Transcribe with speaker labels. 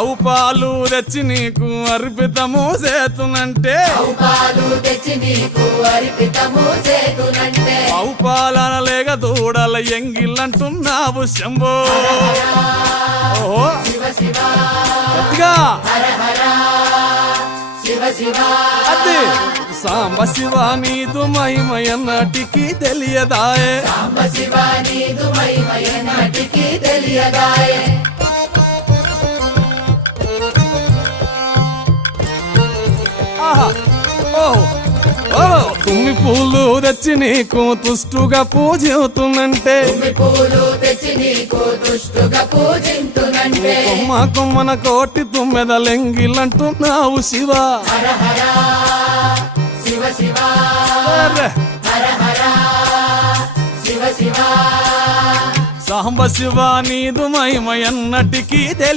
Speaker 1: ఆవు పాలు తెచ్చి నీకు అర్పితము చేతునంటే.
Speaker 2: పాలు తెచ్చి నీకు అర్పితము చేతునంటే.
Speaker 1: ఆవు పాలన లేక దూడల ఎంగిల్లంటున్నావు శంభో. ఓహో. గట్టిగా. అది. సాంబ శివ నీదు మహిమయన్నటికి తెలియదాయే.
Speaker 2: సాంబ శివ నీదు మహిమయ నాటికి తెలియదాయే.
Speaker 1: తుమ్మి పూలు తెచ్చి నీకు తుష్టుగా పూజవుతున్నంటే
Speaker 2: తుమ్మి పూలు తెచ్చి నీకు దుష్టుగా పూజింతునంటే
Speaker 1: కొమ్మ కొమ్మన కోటి
Speaker 2: హర హర శివ శివ.
Speaker 1: అరే,
Speaker 2: హర హర శివ శివ.
Speaker 1: సాంబ శివ నీదు మహిమయన్నటికి తెలియ